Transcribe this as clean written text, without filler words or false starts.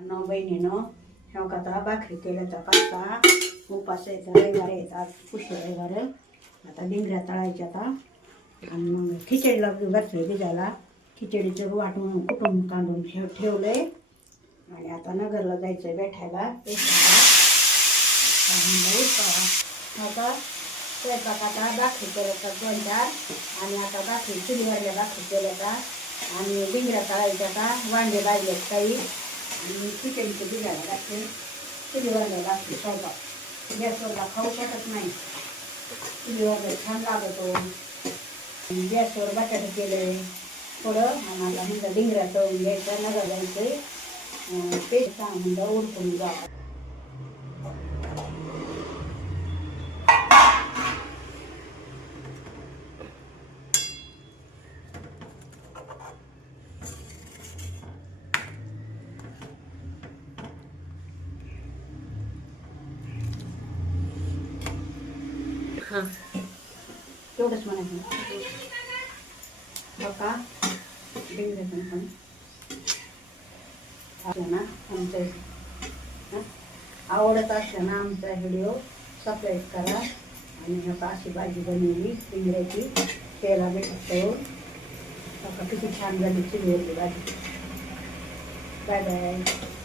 नऊ बहिणीनं शेवकाचा भाकरी केल्याचा पास्ता उपास यायचा रविवार यायचा पुष्य रविवार आता डिंगऱ्या तळायच्या आता आणि मग खिचडीला घातले भिजायला खिचडीचं वाटून कुटून काढून ठेवलंय आणि आता नगरला जायचं भेटायला आता स्वयंपाकाचा भाकरी केल्याचा 2-4 आणि आता भाकरी चुलीवरल्या भाकरी केल्याचा आणि डिंगऱ्या तळायच्या आता वांगे भाजलेत काही आणि खिचडीचं भिजायला लागते चुलीवरल्या लागते स्वयंपाक गॅसवरला खाऊ शकत नाही चुलीवरला छान लागतो गॅसवर बटाटे केले थोडं आणि आता म्हणलं डिंगऱ्या तळून घ्यायचं नगर जायचं पेस्ट म्हणलं उडकून जावं हां तेवढंच म्हणायचं बघा डिंगऱ्या पण ना आमचं आवडत असलं ना आमचा व्हिडिओ सबस्क्राईब करा आणि आता अशी भाजी बनवली डिंगऱ्याची तेला भेटतो बघा किती छान झाली चुलीवरची भाजी बाय बाय